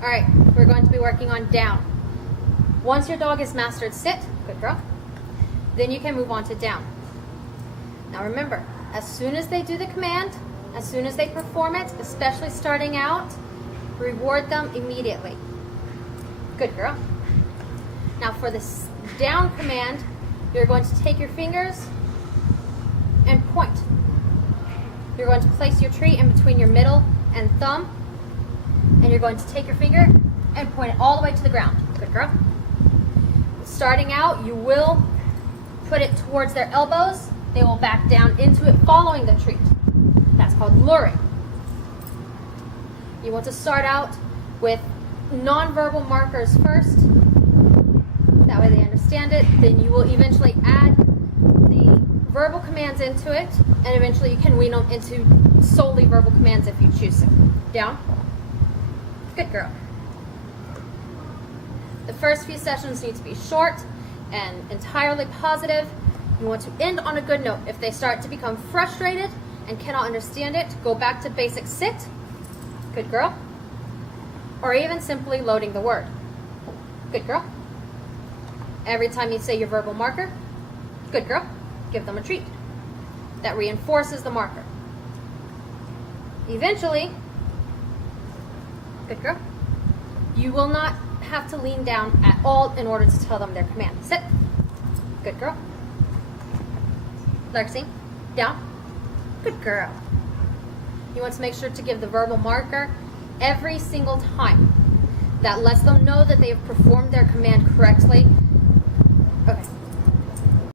All right, we're going to be working on down. Once your dog is mastered sit, good girl, then you can move on to down. Now remember, as soon as they do the command, as soon as they perform it, especially starting out, reward them immediately. Good girl. Now for this down command, you're going to take your fingers and point. You're going to place your treat in between your middle and thumb, and you're going to take your finger and point it all the way to the ground. Good girl. Starting out, you will put it towards their elbows. They will back down into it following the treat. That's called luring. You want to start out with nonverbal markers first. That way they understand it. Then you will eventually add the verbal commands into it, and eventually you can wean them into solely verbal commands if you choose to. Down. Good girl. The first few sessions need to be short and entirely positive. You want to end on a good note. If they start to become frustrated and cannot understand it, go back to basic sit. Good girl. Or even simply loading the word. Good girl. Every time you say your verbal marker, good girl, give them a treat. That reinforces the marker. Eventually, good girl, you will not have to lean down at all in order to tell them their command. Sit. Good girl. Larxene, down. Good girl. You want to make sure to give the verbal marker every single time. That lets them know that they have performed their command correctly. Okay.